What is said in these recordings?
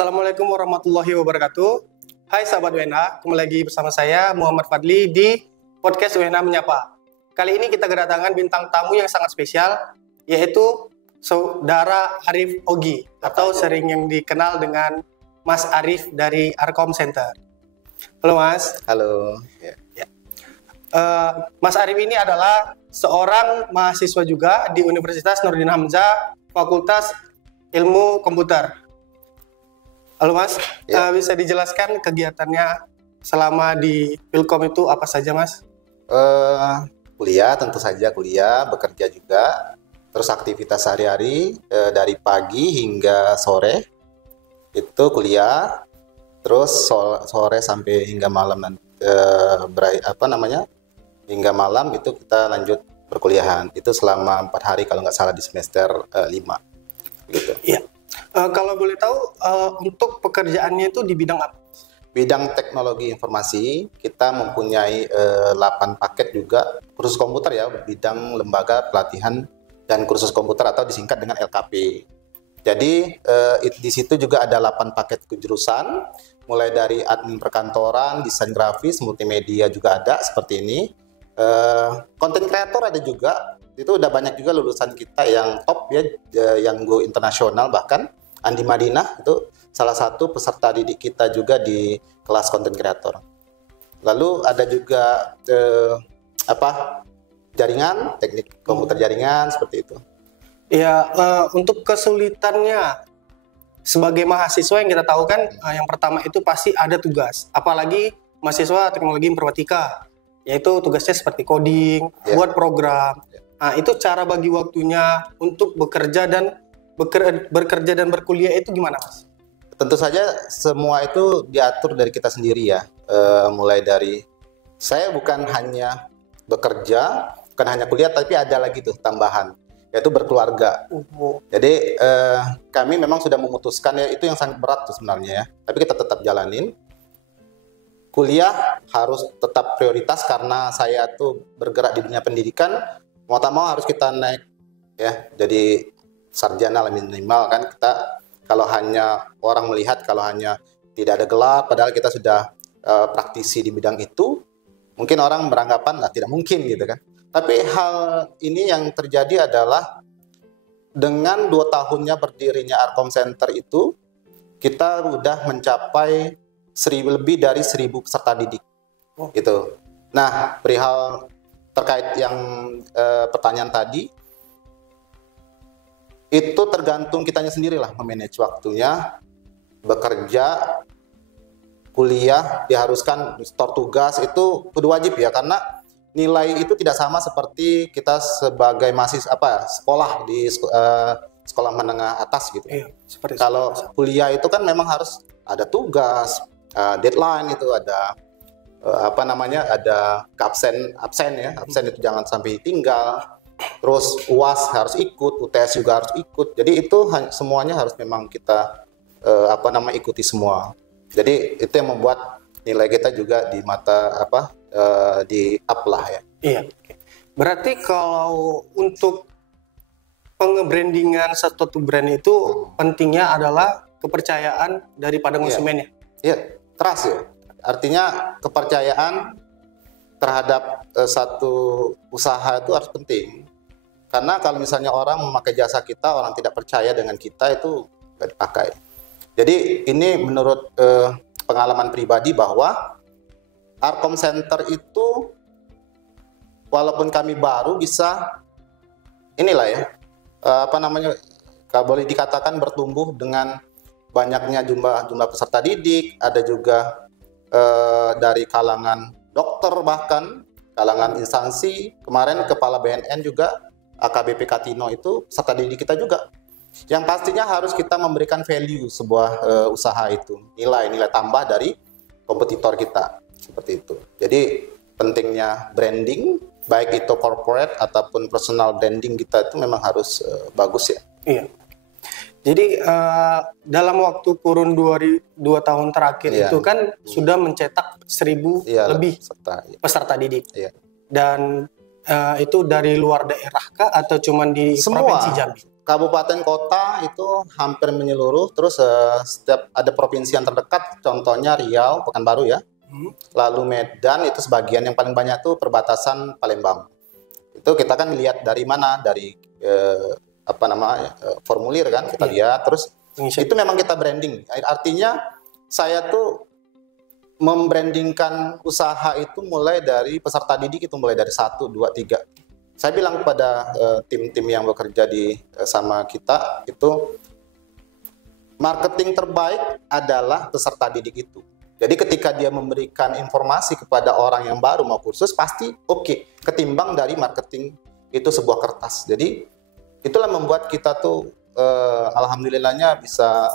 Assalamualaikum warahmatullahi wabarakatuh. Hai sahabat UNA, kembali lagi bersama saya Muhammad Fadli di podcast UNA Menyapa. Kali ini kita kedatangan bintang tamu yang sangat spesial, yaitu Saudara Arif Ogi, atau sering yang dikenal dengan Mas Arif dari Arkom Center. Halo Mas. Halo. Ya. Mas Arif ini adalah seorang mahasiswa juga di Universitas Nurdin Hamzah, Fakultas Ilmu Komputer. Halo Mas, bisa dijelaskan kegiatannya selama di Pilkom itu apa saja Mas? Kuliah, tentu saja kuliah, bekerja juga, terus aktivitas sehari-hari dari pagi hingga sore itu kuliah, terus sore sampai hingga malam hingga malam itu kita lanjut perkuliahan. Itu selama 4 hari kalau nggak salah di semester 5 gitu. Iya. Kalau boleh tahu untuk pekerjaannya itu di bidang apa? Bidang teknologi informasi, kita mempunyai 8 paket juga kursus komputer ya, bidang lembaga pelatihan dan kursus komputer atau disingkat dengan LKP. Jadi di situ juga ada 8 paket kejurusan, mulai dari admin perkantoran, desain grafis, multimedia juga ada seperti ini. Konten kreator ada juga, itu udah banyak juga lulusan kita yang top ya, yang go internasional bahkan. Andi Madinah itu salah satu peserta didik kita juga di kelas konten kreator. Lalu ada juga jaringan, teknik komputer jaringan seperti itu. Ya, untuk kesulitannya sebagai mahasiswa yang kita tahu kan, yang pertama itu pasti ada tugas, apalagi mahasiswa teknologi informatika, yaitu tugasnya seperti coding, buat program. Nah, itu cara bagi waktunya untuk bekerja dan berkuliah itu gimana, Mas? Tentu saja semua itu diatur dari kita sendiri ya. Mulai dari saya bukan hanya bekerja, bukan hanya kuliah, tapi ada lagi tuh tambahan, yaitu berkeluarga. Jadi kami memang sudah memutuskan ya, itu yang sangat berat tuh sebenarnya ya. Tapi kita tetap jalanin. Kuliah harus tetap prioritas karena saya tuh bergerak di dunia pendidikan. Mau tak mau harus kita naik ya, jadi sarjana minimal kan. Kita kalau hanya orang melihat, kalau hanya tidak ada gelar padahal kita sudah praktisi di bidang itu, mungkin orang beranggapan tidak mungkin gitu kan. Tapi hal ini yang terjadi adalah dengan 2 tahunnya berdirinya Arkom Center itu, kita udah mencapai lebih dari 1.000 peserta didik gitu. Nah, perihal terkait yang pertanyaan tadi, itu tergantung kitanya sendirilah memanage waktunya. Bekerja, kuliah, diharuskan store tugas itu kudu wajib ya, karena nilai itu tidak sama seperti kita sebagai mahasiswa sekolah di sekolah menengah atas gitu. Iya, kalau kuliah itu kan memang harus ada tugas, deadline itu ada ada absen itu jangan sampai tinggal. Terus UAS harus ikut, UTS juga harus ikut. Jadi itu semuanya harus memang kita ikuti semua. Jadi itu yang membuat nilai kita juga di mata di up lah ya. Iya. Berarti kalau untuk pengebrandingan satu brand itu pentingnya adalah kepercayaan daripada konsumennya. Iya, trust ya. Artinya kepercayaan terhadap satu usaha itu harus penting. Karena kalau misalnya orang memakai jasa kita, orang tidak percaya dengan kita, itu nggak dipakai. Jadi ini menurut pengalaman pribadi bahwa Arkom Center itu walaupun kami baru bisa boleh dikatakan bertumbuh dengan banyaknya jumlah peserta didik, ada juga dari kalangan dokter, bahkan kalangan instansi. Kemarin Kepala BNN juga, AKBP Katino itu peserta didik kita juga. Yang pastinya harus kita memberikan value sebuah usaha itu, nilai tambah dari kompetitor kita, seperti itu. Jadi pentingnya branding, baik itu corporate ataupun personal branding kita itu memang harus bagus ya. Iya. Jadi dalam waktu kurun 2 tahun terakhir itu kan sudah mencetak 1.000 lebih peserta didik. Dan itu dari luar daerah kah atau cuma di Provinsi Jambi? kabupaten kota itu hampir menyeluruh. Terus setiap ada provinsi yang terdekat, contohnya Riau, Pekanbaru ya. Lalu Medan itu sebagian, yang paling banyak tuh perbatasan Palembang. Itu kita kan lihat dari mana, dari formulir kan kita lihat. Terus itu memang kita branding. Artinya saya tuh membrandingkan usaha itu mulai dari peserta didik, itu mulai dari 1, 2, 3. Saya bilang kepada tim-tim yang bekerja sama kita itu, marketing terbaik adalah peserta didik itu. Jadi ketika dia memberikan informasi kepada orang yang baru mau kursus, pasti oke, ketimbang dari marketing itu sebuah kertas. Jadi itulah membuat kita tuh alhamdulillahnya bisa.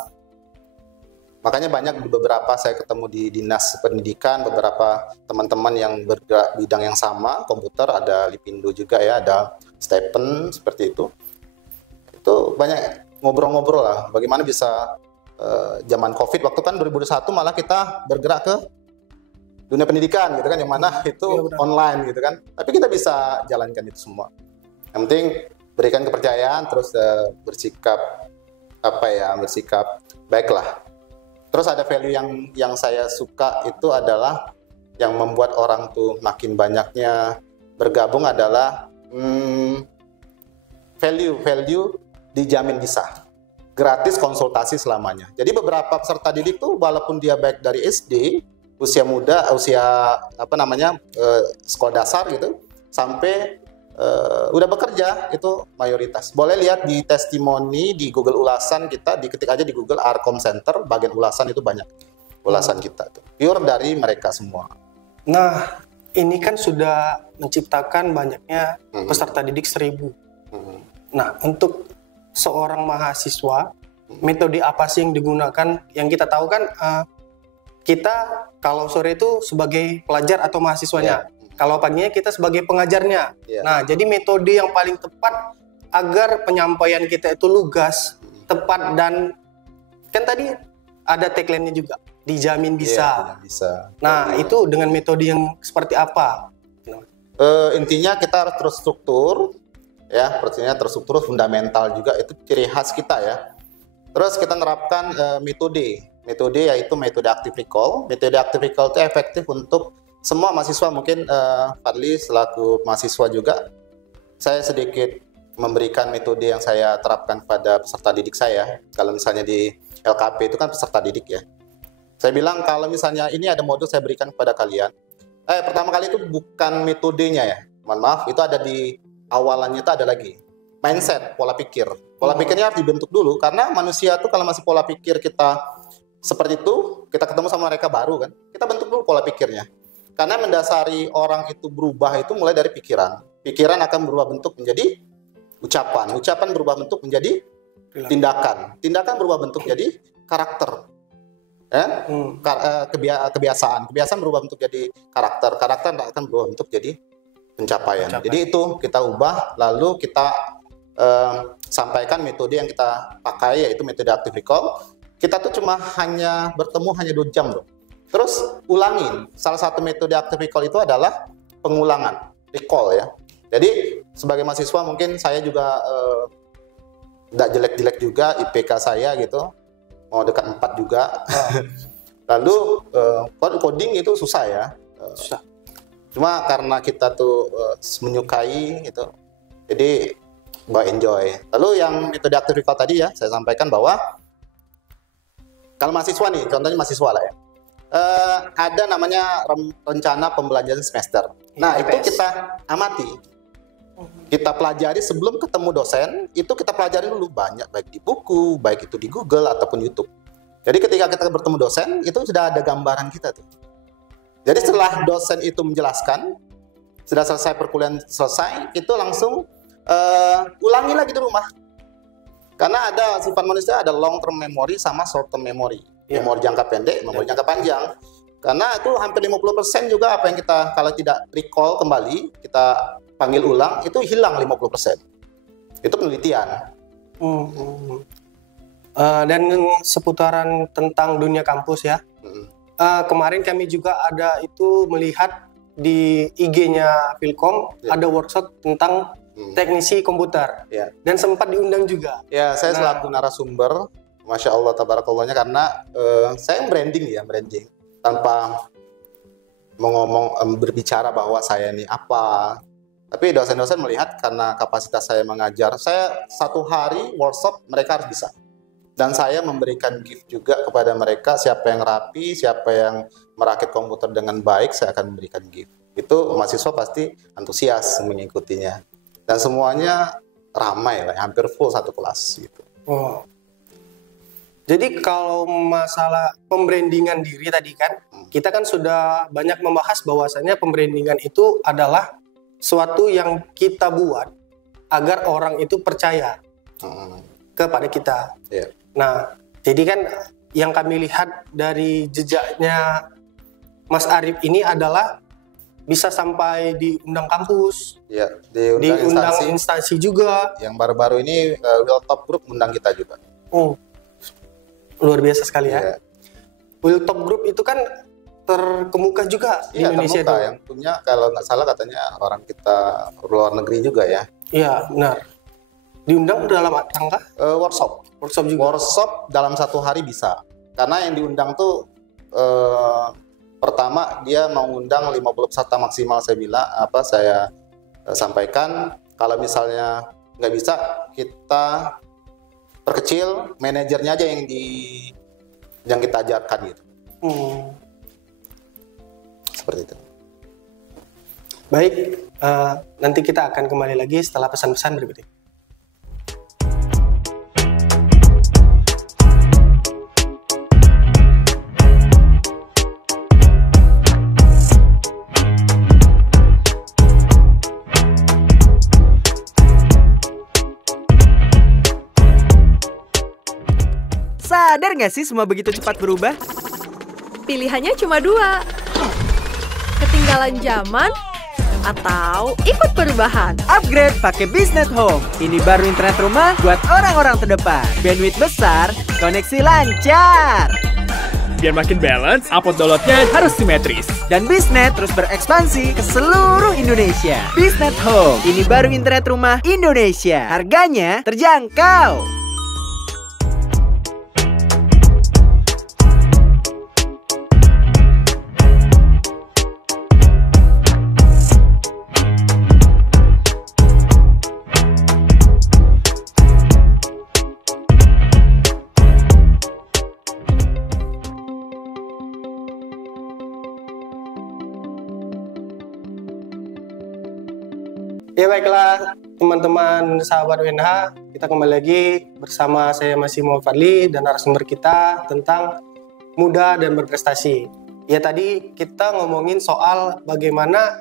Makanya banyak beberapa saya ketemu di dinas pendidikan, beberapa teman-teman yang bergerak bidang yang sama, komputer, ada Lipindo juga ya, ada Stephen, seperti itu. Itu banyak ngobrol-ngobrol lah, bagaimana bisa zaman COVID, waktu kan 2021 malah kita bergerak ke dunia pendidikan gitu kan, yang mana itu online gitu kan. Tapi kita bisa jalankan itu semua. Yang penting berikan kepercayaan, terus bersikap baiklah. Terus ada value yang saya suka itu adalah yang membuat orang tuh makin banyaknya bergabung adalah value dijamin bisa gratis konsultasi selamanya. Jadi beberapa peserta didik tuh walaupun dia baik dari SD, usia muda, sekolah dasar gitu, sampai udah bekerja, itu mayoritas. Boleh lihat di testimoni di Google ulasan kita, diketik aja di Google Arkom Center, bagian ulasan itu banyak ulasan kita tuh. Pure dari mereka semua. Nah, ini kan sudah menciptakan banyaknya peserta didik 1.000. Nah, untuk seorang mahasiswa, metode apa sih yang digunakan? Yang kita tahu kan kita kalau sore itu sebagai pelajar atau mahasiswanya. Kalau paginya kita sebagai pengajarnya. Nah, jadi metode yang paling tepat agar penyampaian kita itu lugas, tepat, dan kan tadi ada tagline-nya juga, dijamin bisa. Bisa. Nah, itu dengan metode yang seperti apa? Intinya kita harus terstruktur, ya, terstruktur, fundamental juga, itu ciri khas kita ya. Terus kita menerapkan metode yaitu metode active recall. Metode active recall itu efektif untuk semua mahasiswa. Mungkin Fadli selaku mahasiswa juga, saya sedikit memberikan metode yang saya terapkan pada peserta didik saya. Kalau misalnya di LKP itu kan peserta didik ya. Saya bilang kalau misalnya ini ada modul saya berikan kepada kalian. Pertama kali itu bukan metodenya ya. Mohon maaf, itu ada di awalannya, itu ada lagi. Mindset, pola pikir. Pola pikirnya harus dibentuk dulu, karena manusia tuh kalau masih pola pikir kita seperti itu, kita ketemu sama mereka baru kan, kita bentuk dulu pola pikirnya. Karena mendasari orang itu berubah itu mulai dari pikiran. Pikiran akan berubah bentuk menjadi ucapan. Ucapan berubah bentuk menjadi tindakan. Tindakan berubah bentuk menjadi karakter. Kebiasaan. Kebiasaan berubah bentuk jadi karakter. Karakter akan berubah bentuk jadi pencapaian. Jadi itu kita ubah, lalu kita sampaikan metode yang kita pakai, yaitu metode active recall. Kita tuh bertemu hanya 2 jam loh. Terus ulangin. Salah satu metode active recall itu adalah pengulangan, recall ya. Jadi sebagai mahasiswa mungkin saya juga tidak jelek-jelek juga IPK saya gitu, mau dekat 4 juga. Lalu coding itu susah ya. Susah. Cuma karena kita tuh menyukai gitu, jadi enjoy. Lalu yang metode active recall tadi ya, saya sampaikan bahwa kalau mahasiswa nih, contohnya mahasiswa lah ya, ada namanya rencana pembelajaran semester. Nah, itu kita amati, kita pelajari sebelum ketemu dosen. Itu kita pelajari dulu banyak, baik di buku, baik itu di Google ataupun YouTube. Jadi ketika kita bertemu dosen, itu sudah ada gambaran kita tuh. Jadi setelah dosen itu menjelaskan, sudah selesai perkuliahan selesai, itu langsung ulangi lagi di rumah. Karena ada sifat manusia, ada long term memory sama short term memory. Memori jangka pendek, memori jangka panjang. Karena itu hampir 50% juga apa yang kita, kalau tidak recall kembali, kita panggil ulang, itu hilang 50%. Itu penelitian. Dan seputaran tentang dunia kampus ya. Kemarin kami juga ada itu melihat di IG-nya Philcom, ada workshop tentang teknisi komputer. Ya. Dan sempat diundang juga. Ya, saya selaku narasumber, Masya Allah, tabarakallah-nya, karena saya branding tanpa berbicara bahwa saya ini apa. Tapi dosen-dosen melihat karena kapasitas saya mengajar, saya 1 hari workshop mereka harus bisa. Dan saya memberikan gift juga kepada mereka, siapa yang rapi, siapa yang merakit komputer dengan baik, saya akan memberikan gift. Itu mahasiswa pasti antusias mengikutinya. Dan semuanya ramai lah, hampir full satu kelas gitu. Oh. Jadi kalau masalah pembrandingan diri tadi kan, kita kan sudah banyak membahas bahwasannya pembrandingan itu adalah suatu yang kita buat agar orang itu percaya kepada kita. Yeah. Nah, jadi kan yang kami lihat dari jejaknya Mas Arif ini adalah bisa sampai diundang kampus, ya, diundang instansi juga. Yang baru-baru ini Will Top Group undang kita juga. Oh, luar biasa sekali ya. Yeah. Will Top Group itu kan terkemuka juga di Indonesia termuka, itu. yang punya kalau nggak salah katanya orang kita luar negeri juga ya. Iya, benar. Diundang dalam rangka workshop juga. Workshop dalam 1 hari bisa. Karena yang diundang tuh pertama dia mengundang 50 peserta maksimal, saya sampaikan. Kalau misalnya nggak bisa, kita perkecil, manajernya aja yang kita ajarkan gitu. Seperti itu. Baik, nanti kita akan kembali lagi setelah pesan-pesan berikut ini. Sadar nggak sih semua begitu cepat berubah? Pilihannya cuma 2. Ketinggalan zaman atau ikut perubahan. Upgrade pakai Biznet Home. Ini baru internet rumah buat orang-orang terdepan. Bandwidth besar, koneksi lancar. Biar makin balance, upload downloadnya harus simetris. Dan Biznet terus berekspansi ke seluruh Indonesia. Biznet Home. Ini baru internet rumah Indonesia. Harganya terjangkau. Ya baiklah teman-teman sahabat UNH, kita kembali lagi bersama saya masih Muhammad Fadli dan narasumber kita tentang muda dan berprestasi. Ya tadi kita ngomongin soal bagaimana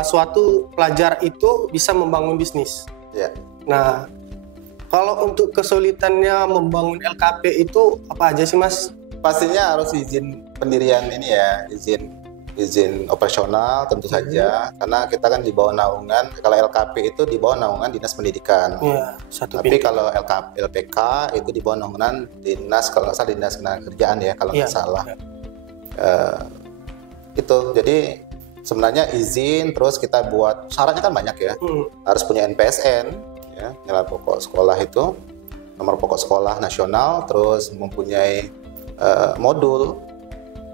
suatu pelajar itu bisa membangun bisnis. Ya. Nah, kalau untuk kesulitannya membangun LKP itu apa aja sih Mas? Pastinya harus izin pendirian ini ya, izin operasional tentu saja, karena kita kan di bawah naungan, kalau LKP itu di bawah naungan Dinas Pendidikan. Ya, tapi kalau LPK itu di bawah naungan Dinas, kalau nggak salah Dinas Ketenagakerjaan ya, kalau nggak salah. Itu, jadi sebenarnya izin, terus kita buat syaratnya kan banyak ya, harus punya NPSN, ya, nilai pokok sekolah itu, nomor pokok sekolah nasional, terus mempunyai modul,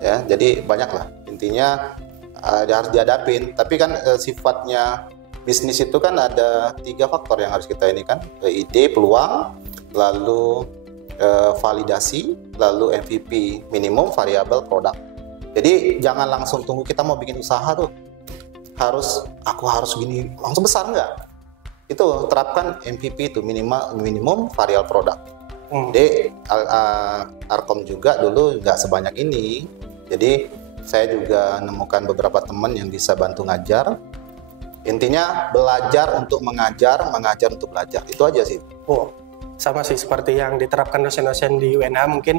ya, jadi banyak lah. Intinya harus dihadapin, tapi kan sifatnya bisnis itu kan ada 3 faktor yang harus kita ini kan, ide, peluang, lalu validasi, lalu MVP, minimum variable product. Jadi jangan langsung tunggu kita mau bikin usaha tuh aku harus gini langsung besar, enggak. Itu terapkan MVP itu minimum variable product. Jadi Arkom juga dulu nggak sebanyak ini, jadi saya juga menemukan beberapa teman yang bisa bantu ngajar. Intinya belajar untuk mengajar, mengajar untuk belajar. Itu aja sih. Oh, sama sih seperti yang diterapkan dosen-dosen di UNH, mungkin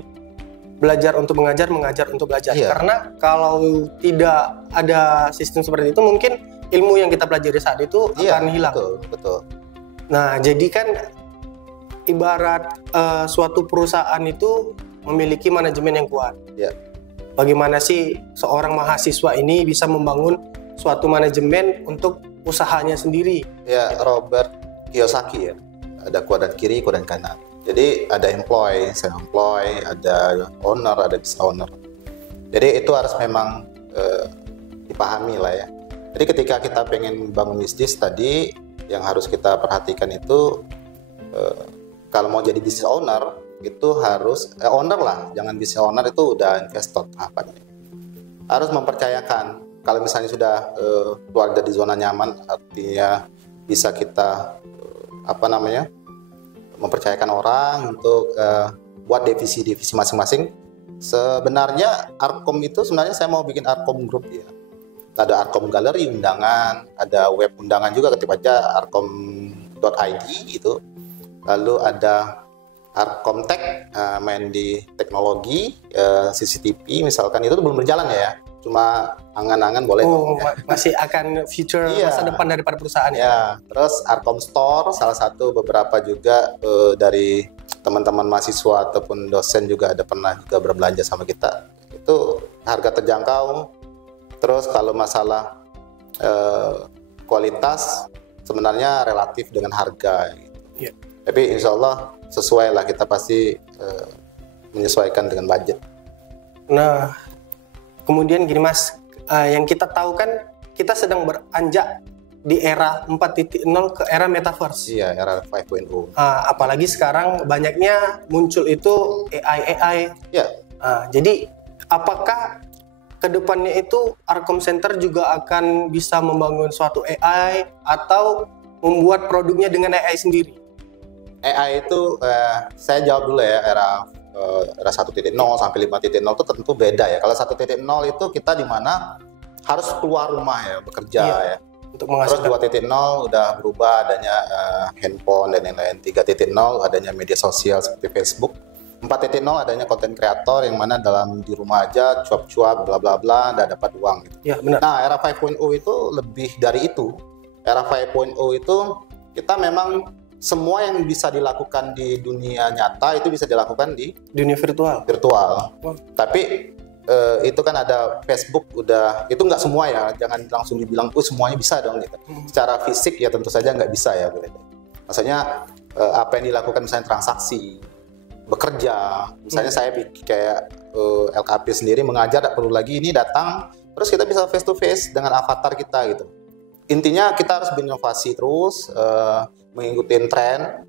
belajar untuk mengajar, mengajar untuk belajar. Iya. Karena kalau tidak ada sistem seperti itu, mungkin ilmu yang kita pelajari saat itu akan hilang. Betul. Nah, jadi kan ibarat suatu perusahaan itu memiliki manajemen yang kuat. Iya. Bagaimana sih seorang mahasiswa ini bisa membangun suatu manajemen untuk usahanya sendiri. Ya, Robert Kiyosaki ya. Ada kuadran kiri, kuadran kanan. Jadi ada employee, self-employed, ada owner, ada business owner. Jadi itu harus memang dipahami lah ya. Jadi ketika kita pengen bangun bisnis tadi, yang harus kita perhatikan itu kalau mau jadi business owner itu harus owner lah, jangan business owner itu udah investor tahapannya. Harus mempercayakan. Kalau misalnya sudah keluar dari zona nyaman, artinya bisa kita mempercayakan orang untuk buat divisi masing-masing. Sebenarnya Arkom itu sebenarnya saya mau bikin Arkom Group ya. Ada Arkom Galeri undangan, ada web undangan juga, ketik aja arkom.id gitu. Lalu ada Arkom Tech, main di teknologi, CCTV misalkan, itu belum berjalan ya. Cuma angan-angan boleh. Masih akan future masa depan daripada perusahaan ya. Terus Arkom Store, salah satu beberapa juga dari teman-teman mahasiswa ataupun dosen juga ada pernah juga berbelanja sama kita. Itu harga terjangkau. Terus kalau masalah kualitas sebenarnya relatif dengan harga. Gitu. Tapi insya Allah sesuai lah, kita pasti menyesuaikan dengan budget. Nah, kemudian gini Mas, yang kita tahu kan kita sedang beranjak di era 4.0 ke era metaverse. Iya, era 5.0. Apalagi sekarang banyaknya muncul itu AI. Iya. Jadi apakah kedepannya itu Arkom Center juga akan bisa membangun suatu AI atau membuat produknya dengan AI sendiri? AI itu saya jawab dulu ya, era 1.0 sampai 5.0 itu tentu beda ya. Kalau 1.0 itu kita di mana harus keluar rumah ya, bekerja ya. Untuk menghasilkan. Terus 2.0 udah berubah, adanya handphone dan lain-lain. 3.0 adanya media sosial seperti Facebook. 4.0 adanya konten kreator yang mana dalam di rumah aja cuap-cuap bla bla bla udah dapat uang gitu. Ya, benar. Nah, era 5.0 itu lebih dari itu. Era 5.0 itu kita memang semua yang bisa dilakukan di dunia nyata itu bisa dilakukan di dunia virtual. Tapi itu kan ada Facebook, udah itu nggak semua ya, jangan langsung dibilang semuanya bisa dong gitu. Secara fisik ya tentu saja nggak bisa ya. Maksudnya apa yang dilakukan misalnya transaksi, bekerja, misalnya saya kayak LKP sendiri mengajar, tak perlu lagi ini datang, terus kita bisa face to face dengan avatar kita gitu. Intinya kita harus berinovasi terus, mengikuti tren.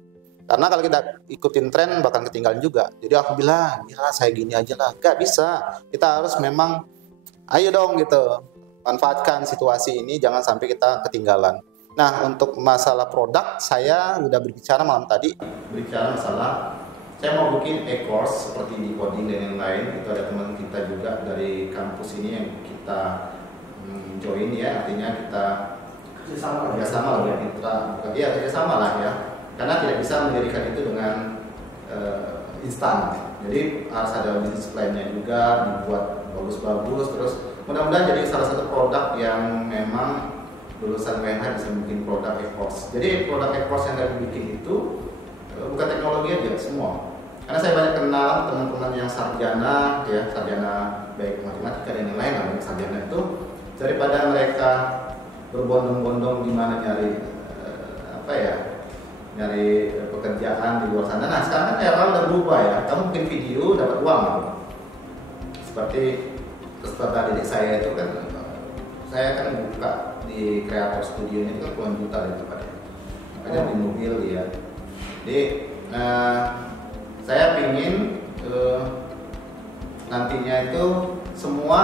Karena kalau kita ikutin tren bakal ketinggalan juga. Jadi aku bilang, gila saya gini aja lah. Gak bisa. Kita harus memang, ayo dong gitu. Manfaatkan situasi ini, jangan sampai kita ketinggalan. Nah, untuk masalah produk, saya udah berbicara malam tadi. Berbicara masalah, saya mau bikin e-course seperti di coding dan yang lain. Itu ada teman kita juga dari kampus ini yang kita join ya. Artinya kita kerjasama lah, kerjasama lah ya. Karena tidak bisa mendirikan itu dengan instan. Jadi harus ada bisnis plan-nya juga, dibuat bagus-bagus. Terus mudah-mudahan jadi salah satu produk yang memang lulusan UNH bisa bikin produk e-course. Jadi produk e-course yang kami bikin itu bukan teknologi aja, semua. Karena saya banyak kenal teman-teman yang sarjana, ya sarjana baik matematika dan yang lain, namanya sarjana itu, daripada mereka berbondong-bondong di mana nyari pekerjaan di luar sana. Nah sekarang kan era udah berubah ya, kamu bikin video dapat uang. Seperti peserta didik saya itu kan, saya kan buka di kreator studio ini kan puluhan juta gitu Pak. Makanya beli mobil ya. Jadi saya pingin nantinya itu semua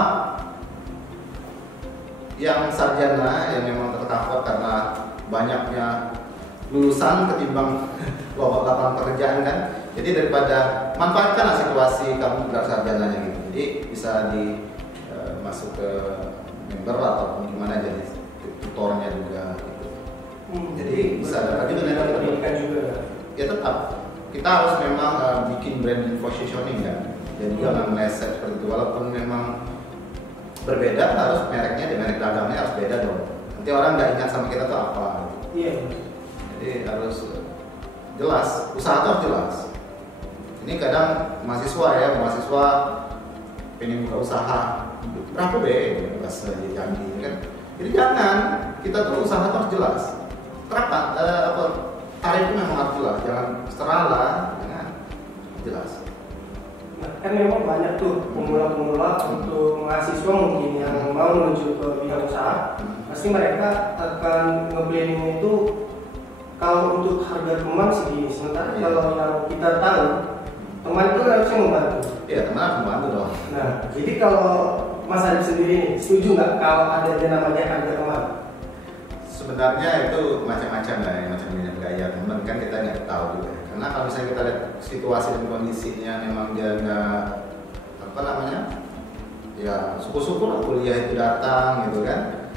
yang sarjana yang memang tercover karena banyaknya lulusan ketimbang lapangan pekerjaan kan. Jadi daripada manfaatkanlah situasi kamu gelar sarjananya gitu. Jadi bisa masuk ke member ataupun gimana jadi tutornya juga gitu. Jadi bisa dapat juga nanti pendidikan juga. Ya tetap kita harus memang bikin brand positioning kan. Jadi jangan meleset seperti itu. Walaupun memang berbeda, harus mereknya dan merek dagangnya harus beda dong. Nanti orang nggak ingat sama kita tuh apa. Iya. Jadi harus jelas, usaha itu harus jelas. Ini kadang mahasiswa pengen buka usaha, berapa be? Pas di Jambi kan Jadi jangan, kita tuh usaha tuh harus jelas. Terapa, tarif itu memang harus jelas, jangan setara lah, jangan jelas. Nah, kan memang banyak tuh pemula-pemula untuk mahasiswa mungkin yang mau menuju ke bidang usaha. Pasti mereka akan nge-planning itu kalau untuk harga teman segini. Sementara kalau yang kita tahu, teman itu harusnya membantu. Iya, teman harus membantu dong. Nah, jadi kalau Mas Adib sendiri nih, setuju nggak kalau ada yang namanya harga teman? Sebenarnya itu macam-macam lah, ya, macam gaya teman kan kita nggak tahu juga. Karena kalau misalnya kita lihat situasi dan kondisinya memang dia nggak apa namanya, ya syukur-syukur lah kuliah itu datang gitu kan.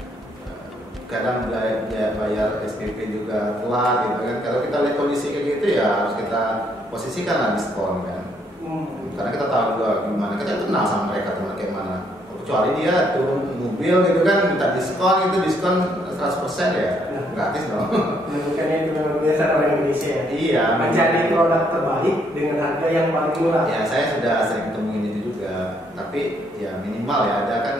Kadang dia bayar SPP juga telat gitu kan. Kalau kita lihat kondisi kayak gitu ya harus kita posisikan lah diskon kan. Karena kita tahu juga gimana, kita kenal sama mereka teman kayak mana. Kecuali dia turun mobil gitu kan minta diskon, itu diskon 100% ya, gratis dong. Bukannya itu memang biasa orang Indonesia ya? Iya, mencari produk terbaik dengan harga yang paling murah. Ya saya sudah sering ketemuin itu juga, tapi ya minimal ya ada kan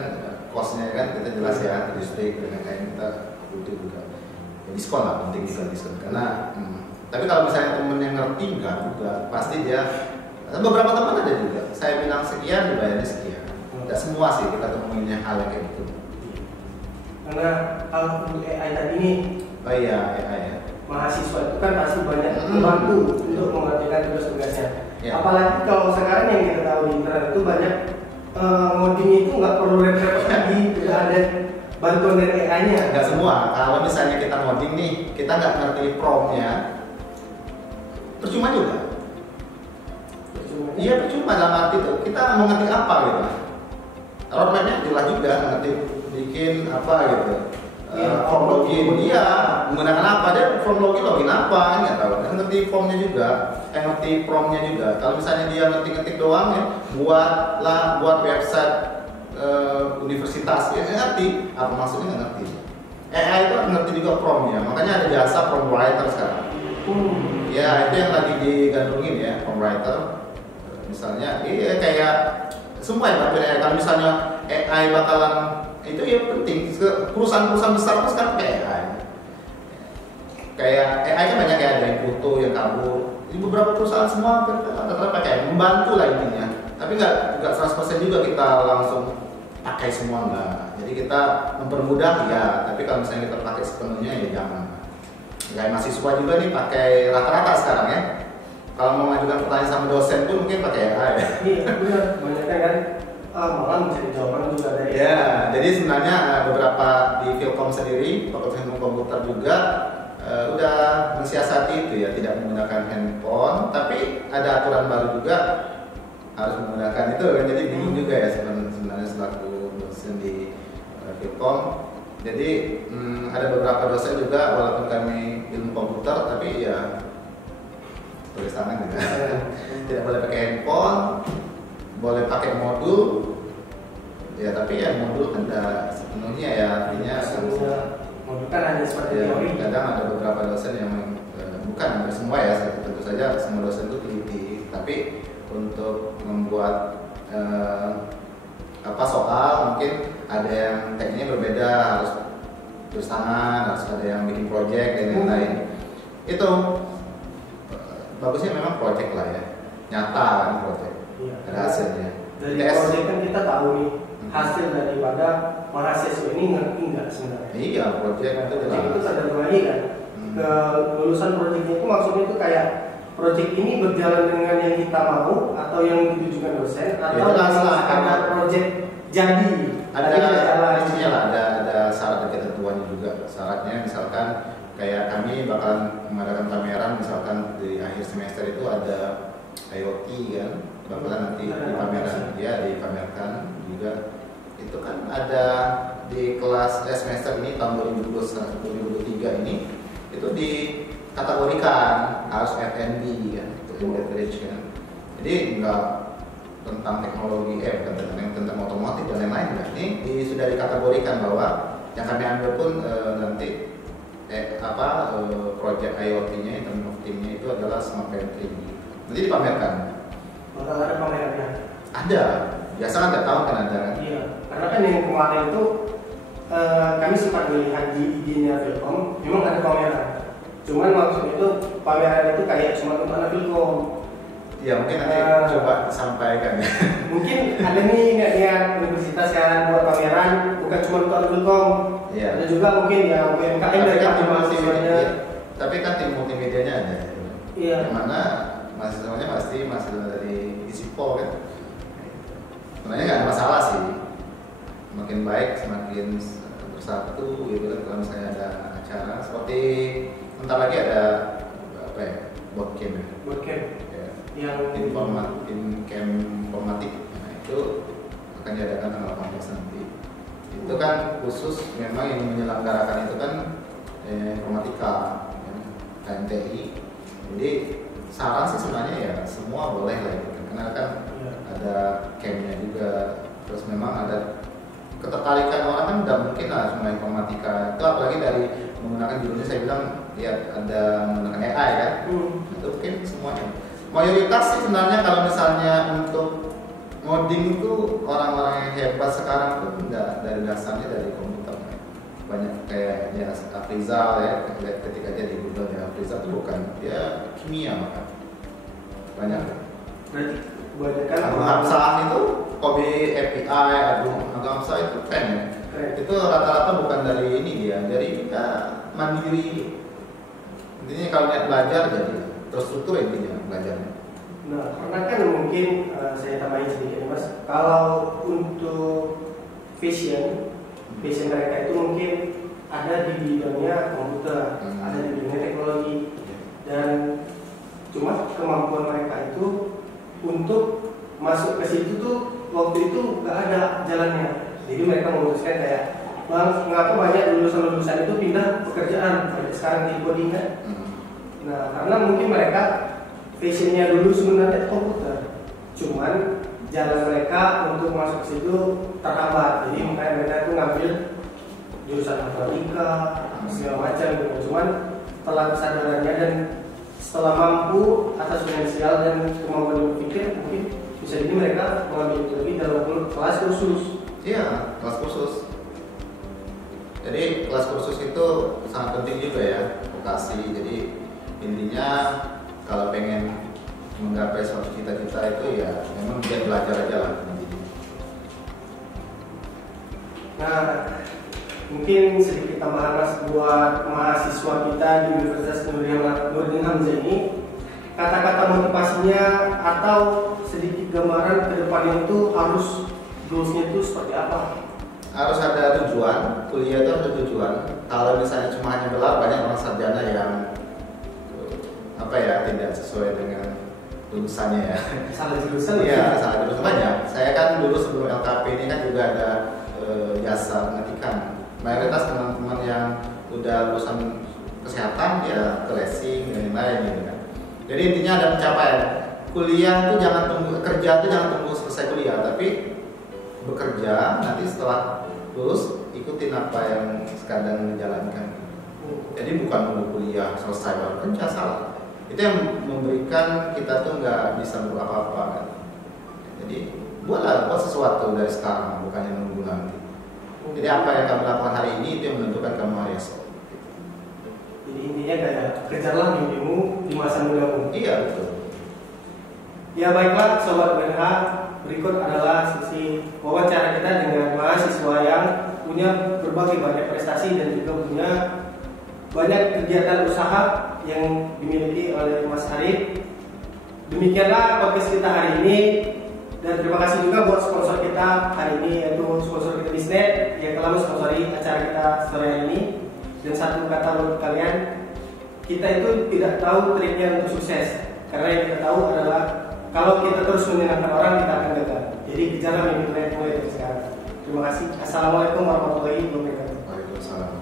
cost-nya kan kita jelas ya, listrik dengan kayak kita butuh juga. Ya, diskon lah, penting diskon karena tapi kalau misalnya temen yang ngerti enggak juga pasti dia, beberapa teman ada juga saya bilang sekian dibayarnya sekian. Tidak semua sih kita temuinnya hal yang kayak gitu. Karena kalau untuk AI tadi nih, Oh iya, AI ya. mahasiswa itu kan pasti banyak membantu untuk mengerjakan tugas-tugasnya. Ya. Apalagi kalau sekarang yang kita tahu di internet itu banyak ngoding itu nggak perlu repot lagi, sudah ada bantuan dari AI-nya. Nggak semua. Kalau misalnya kita ngoding nih, kita nggak ngerti prompt-nya, percuma juga. Iya percuma dalam arti itu kita mau ngetik apa gitu. Roadmap-nya jelas juga ngetik bikin apa gitu. Form login, iya menggunakan apa dia form login apa nggak tahu. Kan ngerti formnya juga, ngerti prompt-nya juga. Kalau misalnya dia ngetik doang ya, buat website universitas ya ngerti apa maksudnya nggak ngerti. AI itu ngerti juga prompt-nya, makanya ada jasa prompt writer sekarang. Ya itu yang lagi digandrungin ya prompt writer. Misalnya, iya kayak semua ya tapi kalau misalnya AI bakalan itu ya penting. Perusahaan-perusahaan besar itu sekarang kayak AI. Kayak AI kan banyak kayak ada yang foto, yang kabur. Di beberapa perusahaan semua rata-rata pakai membantu lah intinya. Tapi nggak 100% juga kita langsung pakai semua enggak. Jadi kita mempermudah ya. Tapi kalau misalnya kita pakai sepenuhnya ya jangan. Kayak mahasiswa juga nih pakai rata-rata sekarang ya. Kalau mau mengajukan pertanyaan sama dosen pun mungkin pakai AI ya. Iya benar, banyak kan malah mencari jawaban juga dari. Ya, jadi sebenarnya beberapa di Philcom sendiri, Fakultas Ilmu Komputer juga udah mensiasati itu ya, tidak menggunakan handphone, tapi ada aturan baru juga harus menggunakan itu kan, jadi bingung juga ya sebenarnya selaku dosen di Philcom. Jadi ada beberapa dosen juga walaupun kami ilmu komputer, tapi ya tulis tangan juga. Tidak boleh pakai handphone, boleh pakai modul. Ya tapi ya modul kan tidak sepenuhnya ya, artinya modul kan hanya seperti ya, teori. kadang ada beberapa dosen yang bukan hampir semua ya, tentu saja semua dosen itu teliti, tapi untuk membuat soal mungkin ada yang tekniknya berbeda, harus tulis tangan, harus ada yang bikin project dan lain-lain. Itu bagusnya memang project lah ya, nyata kan project, Iya. ada hasilnya. Dari project kan kita tahu nih hasil daripada mahasiswa ini ngerti nggak sebenarnya. Iya, project itu Project itu jelas. tergantung lagi kan. Ke lulusan projectnya itu maksudnya itu kayak project ini berjalan dengan yang kita mau atau yang ditujukan dosen atau jelas lah, ada project jadi ada intinya lah, ada syarat dan ketentuannya juga. Syaratnya misalkan kayak kami bakalan mengadakan pameran, misalkan di akhir semester itu ada IoT kan, bakalan nanti di pameran ya dipamerkan juga. Itu kan ada di kelas semester ini tahun 2023 ini itu dikategorikan harus F&B kan, beverage kan. Jadi enggak tentang teknologi, bukan tentang otomotif dan lain-lain kan. Ini sudah dikategorikan bahwa yang kami ambil pun nanti project IoT-nya, Internet of Things-nya itu adalah smart pantry. Nanti dipamerkan. Bakal ada pamerannya. Ada, biasa kan tiap tahun kan ada kan. Iya, karena kan yang kemarin itu kami sempat melihat di IG-nya Vilkom, memang ada pameran. Cuman maksud itu pameran itu kayak cuma untuk anak Vilkom. Ya mungkin nanti coba disampaikan ya. Mungkin ada nih niat universitas yang buat pameran bukan cuma untuk anak Vilkom. Iya. Ada juga mungkin yang UMKM dari tim mahasiswanya. Tapi kan tim multimedianya ada. Iya. Yang mana mahasiswanya pasti mahasiswa dari ISIPO kan. Sebenarnya nggak ada masalah sih. Semakin baik, semakin bersatu gitu kan kalau misalnya ada acara seperti bentar lagi ada apa ya, bootcamp ya. Bootcamp. Ya. Yang Camp informatik. Nah, itu akan diadakan tanggal 18 nanti. Itu kan khusus memang yang menyelenggarakan itu kan informatika, ya, KMTI. Jadi saran sih sebenarnya ya semua boleh lah gitu. Karena kan ada campnya juga. Terus memang ada ketertarikan orang kan udah mungkin lah cuma informatika. Itu apalagi dari menggunakan judulnya saya bilang lihat ada menggunakan AI kan. Itu mungkin semuanya. Mayoritas sih sebenarnya kalau misalnya untuk ngoding itu orang-orang yang hebat sekarang tuh enggak dari dasarnya dari komputer. Banyak kayak ya Afrizal ya, ketika dia di Google ya Afrizal itu bukan dia kimia maka banyak. berarti banyak kan Abu Hamzah itu hobi API, Abu Hamzah itu keren ya. Itu rata-rata bukan dari ini dia, dari kita mandiri. Intinya kalau niat belajar jadi terstruktur intinya belajarnya. Nah, karena kan mungkin saya tambahin sedikit Mas, kalau untuk fashion mereka itu mungkin ada di bidangnya komputer, ada di bidangnya teknologi, dan cuma kemampuan mereka itu untuk masuk ke situ tuh waktu itu nggak ada jalannya. Jadi mereka memutuskan kayak, Bang, mengapa banyak lulusan-lulusan itu pindah pekerjaan kayak sekarang di coding kan? Nah, karena mungkin mereka passionnya dulu sebenarnya komputer, cuman jalan mereka untuk masuk ke situ terhambat. Jadi makanya mereka itu ngambil jurusan matematika, segala macam gitu. Cuman setelah kesadarannya dan setelah mampu atas finansial dan kemampuan berpikir, mungkin bisa jadi mereka mengambil itu lebih dalam kelas kursus. Iya, kelas kursus. Jadi kelas kursus itu sangat penting juga ya, vokasi. Jadi intinya kalau pengen menggapai suatu cita-cita itu ya memang dia belajar aja lah. Nah, mungkin sedikit tambahan Mas buat mahasiswa kita di Universitas Nurdin Hamzah ini, kata-kata motivasinya atau sedikit gambaran ke depannya itu harus goalsnya itu seperti apa? Harus ada tujuan, kuliah itu ada tujuan. Kalau misalnya cuma hanya gelar, banyak orang sarjana yang apa ya tidak sesuai dengan lulusannya ya. Salah jurusan? Iya, salah jurusan banyak. Saya kan dulu sebelum LKP ini kan juga ada jasa pengetikan. Mayoritas teman-teman yang udah lulusan kesehatan dia ke racing dan lain-lain gitu kan. Jadi intinya ada pencapaian. Kuliah itu jangan tunggu, kerja itu jangan tunggu selesai kuliah, tapi bekerja nanti setelah lulus ikutin apa yang sedang dijalankan. Jadi bukan nunggu kuliah selesai baru kerja, salah. Itu yang memberikan kita tuh nggak bisa berbuat apa-apa kan. Jadi buat sesuatu dari sekarang, bukannya menunggu nanti. Jadi apa yang kamu lakukan hari ini itu yang menentukan kamu hari esok. Jadi intinya kayak kejarlah mimpimu di masa mudamu. Iya betul. Ya baiklah Sobat BNH, berikut adalah sesi wawancara kita dengan mahasiswa yang punya berbagai banyak prestasi dan juga punya banyak kegiatan usaha yang dimiliki oleh Mas Arif. Demikianlah podcast kita hari ini, dan terima kasih juga buat sponsor kita hari ini, yaitu sponsor kita Bisnet yang telah mensponsori acara kita sore hari ini. Dan satu kata buat kalian, kita itu tidak tahu triknya untuk sukses, karena yang kita tahu adalah kalau kita terus menyenangkan orang, kita akan gagal. Jadi kejarlah mimpi kalian mulai dari sekarang. Terima kasih. Assalamualaikum warahmatullahi wabarakatuh. Waalaikumsalam.